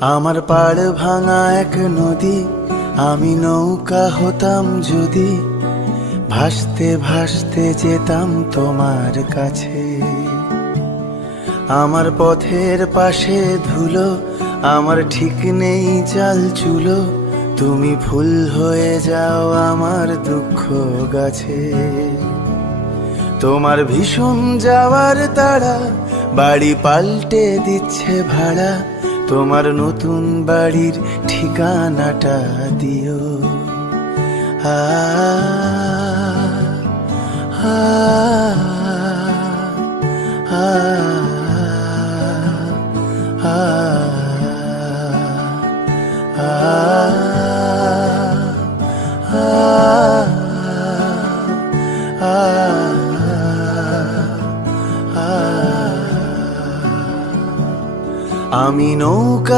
আমার পাড় ভাঙা এক নদী, আমি নৌকা হতাম যদি, ভাসতে ভাসতে যেতাম তোমার কাছে। আমার পথের পাশে ধুলো, আমার ঠিক নেই চাল চুলো, তুমি ফুল হয়ে যাও আমার দুঃখ গাছে। তোমার ভীষণ যাওয়ার তাড়া বাড়ি পাল্টে দিচ্ছে ভাড়া, তোমার নতুন বাড়ির ঠিকানাটা দিও। আ আ আ আমি নৌকা